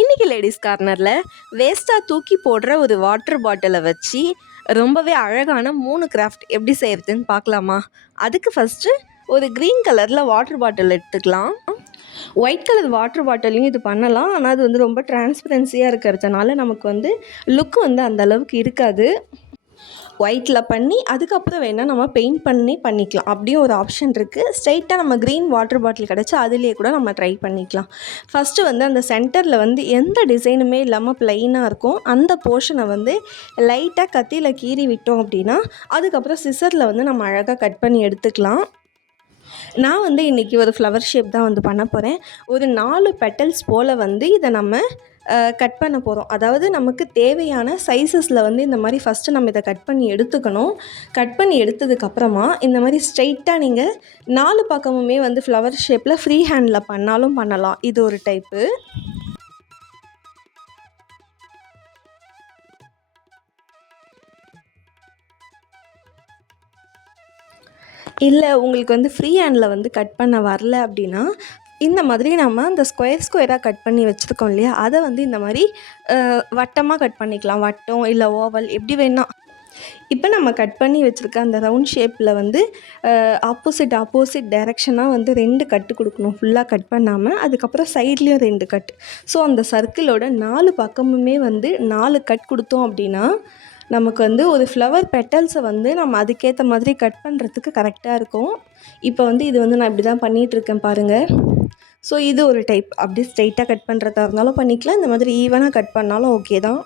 இன்றைக்கி லேடிஸ் கார்னரில் வேஸ்ட்டாக தூக்கி போடுற ஒரு வாட்டர் பாட்டிலை வச்சு ரொம்பவே அழகான 3 கிராஃப்ட் எப்படி செய்கிறதுன்னு பார்க்கலாமா? அதுக்கு ஃபஸ்ட்டு ஒரு க்ரீன் கலரில் வாட்டர் பாட்டில் எடுத்துக்கலாம். ஒயிட் கலர் வாட்டர் பாட்டிலையும் இது பண்ணலாம். ஆனால் அது வந்து ரொம்ப டிரான்ஸ்பரன்சியாக இருக்கிறதுனால நமக்கு லுக் அந்த அளவுக்கு இருக்காது. ஒயிட்டில் பண்ணி அதுக்கப்புறம் வேணால் நம்ம பெயிண்ட் பண்ணிக்கலாம். அப்படியும் ஒரு ஆப்ஷன் இருக்குது. ஸ்ட்ரைட்டாக நம்ம க்ரீன் வாட்டர் பாட்டில் கிடச்சி அதுலேயே கூட நம்ம ட்ரை பண்ணிக்கலாம். ஃபஸ்ட்டு அந்த சென்டரில் எந்த டிசைனுமே இல்லாமல் ப்ளைனாக இருக்கும். அந்த போர்ஷனை லைட்டாக கத்தியில் கீறி விட்டோம் அப்படின்னா அதுக்கப்புறம் சிசரில் நம்ம அழகாக கட் பண்ணி எடுத்துக்கலாம். நான் இன்றைக்கி ஒரு ஃப்ளவர் ஷேப் தான் பண்ண போகிறேன். ஒரு 4 பெட்டல்ஸ் போல் இதை நம்ம கட் பண்ண போகிறோம். அதாவது நமக்கு தேவையான சைஸஸில் இந்த மாதிரி ஃபஸ்ட்டு நம்ம இதை கட் பண்ணி எடுத்துக்கணும். கட் பண்ணி எடுத்ததுக்கப்புறமா இந்த மாதிரி ஸ்ட்ரைட்டாக நீங்கள் 4 பக்கமுமே ஃப்ளவர் ஷேப்பில் ஃப்ரீ ஹேண்டில் பண்ணாலும் பண்ணலாம். இது ஒரு டைப்பு. இல்லை உங்களுக்கு ஃப்ரீ ஹேண்டில் கட் பண்ண வரல அப்படின்னா இந்த மாதிரி நம்ம அந்த ஸ்கொயராக கட் பண்ணி வச்சுருக்கோம் இல்லையா, அதை இந்த மாதிரி வட்டமாக கட் பண்ணிக்கலாம். வட்டம் இல்லை ஓவல் எப்படி வேணால். இப்போ நம்ம கட் பண்ணி வச்சுருக்க அந்த ரவுண்ட் ஷேப்பில் ஆப்போசிட் டைரெக்ஷனாக 2 கட்டு கொடுக்கணும். ஃபுல்லாக கட் பண்ணாமல் அதுக்கப்புறம் சைட்லேயும் 2 கட். ஸோ அந்த சர்க்கிளோட 4 பக்கமுமே 4 கட் கொடுத்தோம் அப்படின்னா நமக்கு ஒரு ஃப்ளவர் பெட்டல்ஸை நம்ம அதுக்கேற்ற மாதிரி கட் பண்ணுறதுக்கு கரெக்டாக இருக்கும். இப்போ இது நான் இப்படி தான் பண்ணிகிட்ருக்கேன் பாருங்கள். ஸோ இது ஒரு டைப். அப்படியே ஸ்ட்ரைட்டாக கட் பண்ணுறதா இருந்தாலும் பண்ணிக்கலாம். இந்த மாதிரி ஈவனாக கட் பண்ணாலும் ஓகே தான்.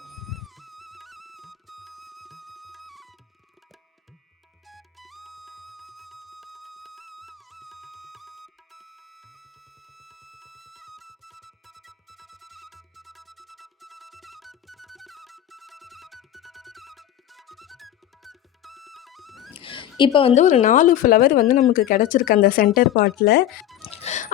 இப்போ ஒரு 4 ஃப்ளவர் நமக்கு கிடச்சிருக்கு அந்த சென்டர் பார்ட்டில்.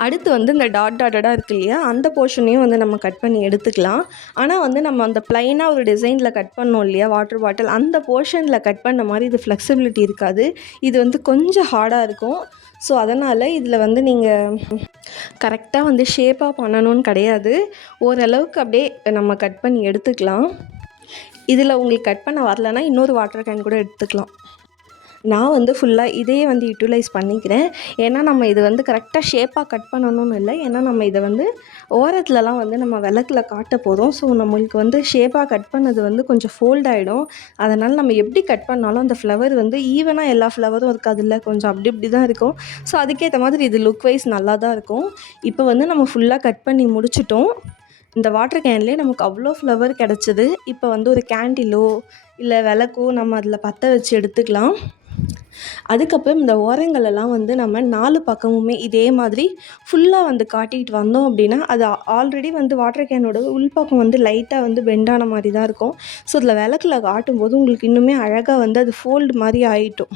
அடுத்து இந்த டாட்டாக இருக்குது இல்லையா, அந்த போர்ஷனையும் நம்ம கட் பண்ணி எடுத்துக்கலாம். ஆனால் நம்ம அந்த ப்ளைனாக ஒரு டிசைனில் கட் பண்ணோம் இல்லையா வாட்டர் பாட்டில், அந்த போர்ஷனில் கட் பண்ண மாதிரி இது ஃப்ளெக்சிபிலிட்டி இருக்காது. இது கொஞ்சம் ஹார்டாக இருக்கும். ஸோ அதனால் இதில் நீங்கள் கரெக்டாக ஷேப்பாக பண்ணணும்னு கிடையாது. ஓரளவுக்கு அப்படியே நம்ம கட் பண்ணி எடுத்துக்கலாம். இதில் உங்களுக்கு கட் பண்ண வரலன்னா இன்னொரு வாட்டர் கேன் கூட எடுத்துக்கலாம். நான் ஃபுல்லாக இதையே யூட்டிலைஸ் பண்ணிக்கிறேன். ஏன்னா நம்ம இது கரெக்டாக ஷேப்பாக கட் பண்ணணும்னு இல்லை. ஏன்னா நம்ம இதை ஓரத்துலலாம் நம்ம விளக்கில் காட்ட போகிறோம். ஸோ நம்மளுக்கு ஷேப்பாக கட் பண்ணது கொஞ்சம் ஃபோல்ட் ஆகிடும். அதனால் நம்ம எப்படி கட் பண்ணாலும் அந்த ஃப்ளவர் ஈவனாக எல்லா ஃப்ளவரும் இருக்காதுல்ல, கொஞ்சம் அப்படி இப்படி தான் இருக்கும். ஸோ அதுக்கேற்ற மாதிரி இது லுக் வைஸ் நல்லா தான் இருக்கும். இப்போ நம்ம ஃபுல்லாக கட் பண்ணி முடிச்சிட்டோம். இந்த வாட்டர் கேன்லேயே நமக்கு அவ்வளோ ஃப்ளவர் கிடச்சிது. இப்போ ஒரு கேண்டிலோ இல்லை விளக்கோ நம்ம அதில் பற்ற வச்சு எடுத்துக்கலாம். அதுக்கப்புறம் இந்த ஓரங்களெல்லாம் நம்ம 4 பக்கமுமே இதே மாதிரி ஃபுல்லாக காட்டிகிட்டு வந்தோம் அப்படின்னா அது ஆல்ரெடி வாட்டர் கேனோட உள்பக்கம் லைட்டாக பெண்டான மாதிரி தான் இருக்கும். ஸோ அதில் விளக்கில் காட்டும்போது உங்களுக்கு இன்னுமே அழகாக அது ஃபோல்டு மாதிரி ஆகிட்டும்.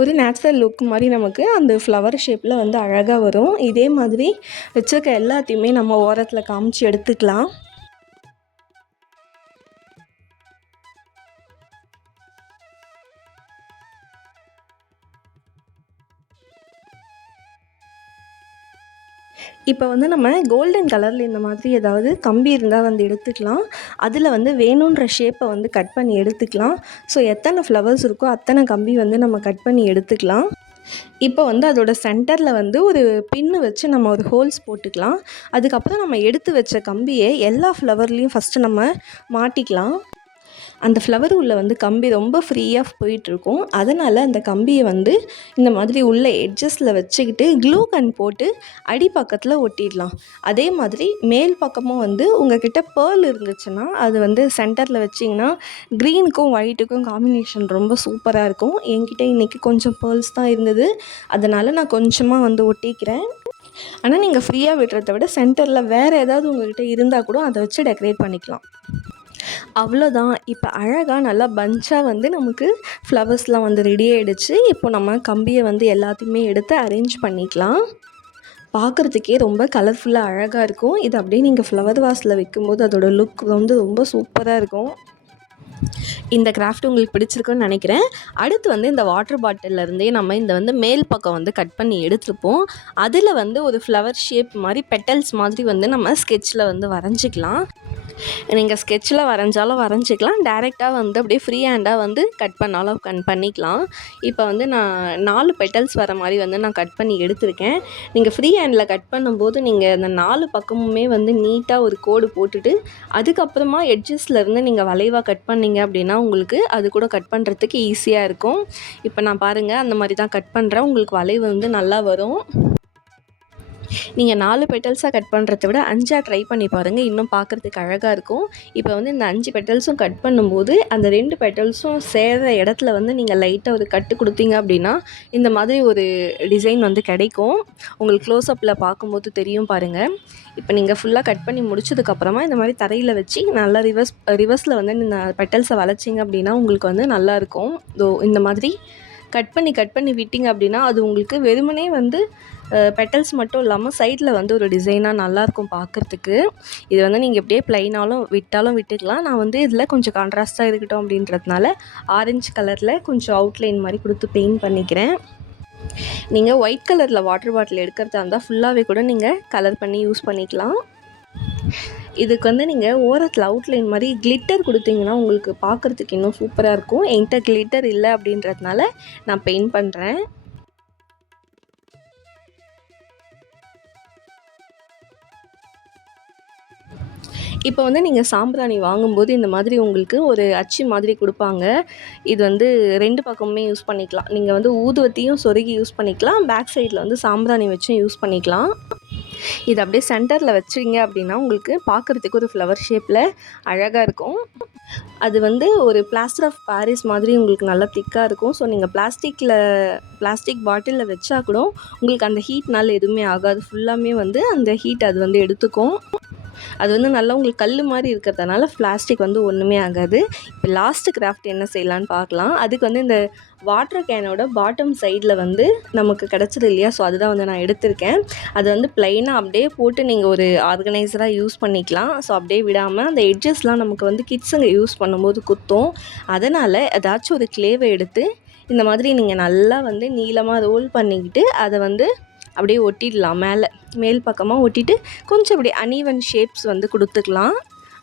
ஒரு நேச்சுரல் லுக் மாதிரி நமக்கு அந்த ஃப்ளவர் ஷேப்பில் அழகாக வரும். இதே மாதிரி வச்சுருக்க எல்லாத்தையுமே நம்ம ஓரத்தில் காமிச்சு எடுத்துக்கலாம். இப்போ நம்ம கோல்டன் கலரில் இந்த மாதிரி ஏதாவது கம்பி இருந்தால் எடுத்துக்கலாம். அதில் வேணுன்ற ஷேப்பை கட் பண்ணி எடுத்துக்கலாம். ஸோ எத்தனை ஃப்ளவர்ஸ் இருக்கோ அத்தனை கம்பி நம்ம கட் பண்ணி எடுத்துக்கலாம். இப்போ அதோட சென்டரில் ஒரு பின்னு வச்சு நம்ம ஒரு ஹோல்ஸ் போட்டுக்கலாம். அதுக்கப்புறம் நம்ம எடுத்து வச்ச கம்பியை எல்லா ஃப்ளவர்லேயும் ஃபஸ்ட்டு நம்ம மாட்டிக்கலாம். அந்த ஃப்ளவர் உள்ளே கம்பி ரொம்ப ஃப்ரீயாக போயிட்டுருக்கும். அதனால் அந்த கம்பியை இந்த மாதிரி உள்ள எட்ஜஸில் வச்சுக்கிட்டு க்ளூ கன் போட்டு அடிப்பக்கத்தில் ஒட்டிடலாம். அதே மாதிரி மேல் பக்கமும் உங்கள் கிட்ட பேர்ல் இருந்துச்சுன்னா அது சென்டரில் வச்சிங்கன்னா க்ரீனுக்கும் ஒயிட்டுக்கும் காம்பினேஷன் ரொம்ப சூப்பராக இருக்கும். என்கிட்ட இன்றைக்கி கொஞ்சம் பேர்ல்ஸ் தான் இருந்தது. அதனால் நான் கொஞ்சமாக ஒட்டிக்கிறேன். ஆனால் நீங்கள் ஃப்ரீயாக விடுறத விட சென்டரில் வேறு ஏதாவது உங்கள்கிட்ட இருந்தால் கூட அதை வச்சு டெக்கரேட் பண்ணிக்கலாம். அவ்வளோதான். இப்போ அழகாக நல்லா பஞ்சாக நமக்கு ஃப்ளவர்ஸ்லாம் ரெடி ஆகிடுச்சு. இப்போ நம்ம கம்பியை எல்லாத்தையுமே எடுத்து அரேஞ்ச் பண்ணிக்கலாம். பார்க்குறதுக்கே ரொம்ப கலர்ஃபுல்லாக அழகாக இருக்கும். இது அப்படியே நீங்கள் ஃப்ளவர் வாஸில் வைக்கும்போது அதோடய லுக் ரொம்ப சூப்பராக இருக்கும். இந்த கிராஃப்ட் உங்களுக்கு பிடிச்சிருக்குன்னு நினைக்கிறேன். அடுத்து வந்து இந்த வாட்டர் பாட்டில்லேருந்தே நம்ம இந்த வந்து மேல் பக்கம் வந்து கட் பண்ணி எடுத்துருப்போம். அதில் வந்து ஒரு ஃப்ளவர் ஷேப் மாதிரி பெட்டல்ஸ் மாதிரி வந்து நம்ம ஸ்கெட்சில் வந்து வரைஞ்சிக்கலாம். நீங்கள் ஸ்கெட்சில் வரைஞ்சாலும் வரைஞ்சிக்கலாம், டைரெக்டாக வந்து அப்படியே ஃப்ரீ ஹேண்டாக வந்து கட் பண்ணாலும் பண்ணிக்கலாம். இப்போ வந்து நான் 4 பெட்டல்ஸ் வர மாதிரி வந்து நான் கட் பண்ணி எடுத்திருக்கேன். நீங்கள் ஃப்ரீ ஹேண்டில் கட் பண்ணும்போது நீங்கள் அந்த 4 பக்கமுமே வந்து நீட்டாக ஒரு கோடு போட்டுட்டு அதுக்கப்புறமா எட்ஜஸ்லேருந்து நீங்கள் வளைவாக கட் பண்ணிங்க அப்படின்னா உங்களுக்கு அது கூட கட் பண்ணுறதுக்கு ஈஸியாக இருக்கும். இப்போ நான் பாருங்கள் அந்த மாதிரி தான் கட் பண்ணுறேன். உங்களுக்கு வளைவு வந்து நல்லா வரும். நீங்கள் 4 பெட்டல்ஸாக கட் பண்ணுறத விட 5ஆக ட்ரை பண்ணி பாருங்கள், இன்னும் பார்க்குறதுக்கு அழகாக இருக்கும். இப்போ வந்து இந்த 5 பெட்டல்ஸும் கட் பண்ணும்போது அந்த 2 பெட்டல்ஸும் சேர்கிற இடத்துல வந்து நீங்கள் லைட்டாக ஒரு கட்டு கொடுத்தீங்க அப்படின்னா இந்த மாதிரி ஒரு டிசைன் வந்து கிடைக்கும். உங்களுக்கு க்ளோஸ்அப்பில் பார்க்கும்போது தெரியும் பாருங்கள். இப்போ நீங்கள் ஃபுல்லாக கட் பண்ணி முடிச்சதுக்கப்புறமா இந்த மாதிரி தரையில் வச்சு நல்லா ரிவர்ஸில் வந்து இந்த பெட்டல்ஸை வளைச்சிங்க அப்படின்னா உங்களுக்கு வந்து நல்லாயிருக்கும். இந்த மாதிரி கட் பண்ணி விட்டிங்க அப்படின்னா அது உங்களுக்கு வெறுமனே வந்து பெட்டல்ஸ் மட்டும் இல்லாமல் சைடில் வந்து ஒரு டிசைனாக நல்லாயிருக்கும் பார்க்குறதுக்கு. இது வந்து நீங்கள் எப்படியே ப்ளைனாலும் விட்டுக்கலாம். நான் வந்து இதில் கொஞ்சம் கான்ட்ராஸ்ட்டாக இருக்கட்டும் அப்படின்றதுனால ஆரஞ்சு கலரில் கொஞ்சம் அவுட்லைன் மாதிரி கொடுத்து பெயிண்ட் பண்ணிக்கிறேன். நீங்கள் ஒயிட் கலரில் வாட்டர் பாட்டில் எடுக்கிறதா இருந்தால் ஃபுல்லாகவே கூட நீங்கள் கலர் பண்ணி யூஸ் பண்ணிக்கலாம். இதுக்கு வந்து நீங்கள் ஓரத்தில் அவுட்லைன் மாதிரி கிளிட்டர் கொடுத்தீங்கன்னா உங்களுக்கு பார்க்குறதுக்கு இன்னும் சூப்பராக இருக்கும். என்கிட்ட கிளிட்டர் இல்லை அப்படின்றதுனால நான் பெயிண்ட் பண்ணுறேன். இப்போ வந்து நீங்கள் சாம்பிராணி வாங்கும்போது இந்த மாதிரி உங்களுக்கு ஒரு அச்சு மாதிரி கொடுப்பாங்க. இது வந்து 2 பக்கமுமே யூஸ் பண்ணிக்கலாம். நீங்கள் வந்து ஊதுவத்தியும் சொருகி யூஸ் பண்ணிக்கலாம், பேக் சைடில் வந்து சாம்பிராணி வச்சும் யூஸ் பண்ணிக்கலாம். இது அப்படியே சென்டரில் வச்சிங்க அப்படின்னா உங்களுக்கு பார்க்குறதுக்கு ஒரு ஃப்ளவர் ஷேப்பில் அழகாக இருக்கும். அது வந்து ஒரு பிளாஸ்டர் ஆஃப் பாரிஸ் மாதிரி உங்களுக்கு நல்லா திக்காக இருக்கும். ஸோ நீங்கள் பிளாஸ்டிக் பாட்டிலில் வச்சா கூட உங்களுக்கு அந்த ஹீட்னால் எதுவுமே ஆகாது. ஃபுல்லாமே வந்து அந்த ஹீட் அது வந்து எடுத்துக்கும். அது வந்து நல்லா உங்களுக்கு கல் மாதிரி இருக்கிறதுனால பிளாஸ்டிக் வந்து ஒன்றுமே ஆகாது. இப்போ லாஸ்ட்டு கிராஃப்ட் என்ன செய்யலான்னு பார்க்கலாம். அதுக்கு வந்து இந்த வாட்டர் கேனோட பாட்டம் சைடில் வந்து நமக்கு கிடச்சிது இல்லையா, ஸோ அதுதான் வந்து நான் எடுத்திருக்கேன். அது வந்து ப்ளைனாக அப்படியே போட்டு நீங்கள் ஒரு ஆர்கனைசராக யூஸ் பண்ணிக்கலாம். ஸோ அப்படியே விடாமல் அந்த எட்ஜஸ்லாம் நமக்கு வந்து கிட்ஸுங்க யூஸ் பண்ணும்போது குத்தும். அதனால் ஏதாச்சும் ஒரு க்ளேவை எடுத்து இந்த மாதிரி நீங்கள் நல்லா வந்து நீளமாக ரோல் பண்ணிக்கிட்டு அதை வந்து அப்படியே ஒட்டிடலாம். மேல் பக்கமாக ஒட்டிட்டு கொஞ்சம் அப்படி அன்ஈவன் ஷேப்ஸ் வந்து கொடுத்துக்கலாம்.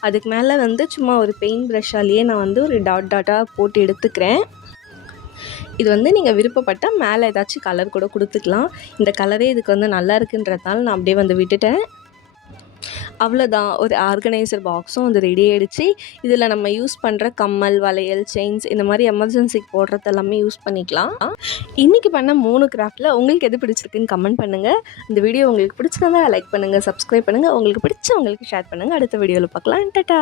அதுக்கு மேலே வந்து சும்மா ஒரு பெயிண்ட் ப்ரஷ்ஷாலேயே நான் வந்து ஒரு டாட்டாக போட்டு எடுத்துக்கிறேன். இது வந்து நீங்கள் விருப்பப்பட்டால் மேலே ஏதாச்சும் கலர் கூட கொடுத்துக்கலாம். இந்த கலரே இதுக்கு வந்து நல்லா இருக்குன்றதுனால நான் அப்படியே வந்து விட்டுட்டேன். அவ்வளோதான், ஒரு ஆர்கனைசர் பாக்ஸும் வந்து ரெடி ஆகிடுச்சு. இதில் நம்ம யூஸ் பண்ணுற கம்மல், வளையல், செயின்ஸ் இந்த மாதிரி எமர்ஜென்சிக்கு போடுறது எல்லாமே யூஸ் பண்ணிக்கலாம். இன்றைக்கி பண்ண 3 கிராஃப்டில் உங்களுக்கு எது பிடிச்சிருக்குன்னு கமெண்ட் பண்ணுங்கள். இந்த வீடியோ உங்களுக்கு பிடிச்சிருந்தா லைக் பண்ணுங்கள், சப்ஸ்கிரைப் பண்ணுங்கள், உங்களுக்கு பிடிச்சவங்களுக்கு ஷேர் பண்ணுங்கள். அடுத்த வீடியோவில் பார்க்கலாம். டாடா.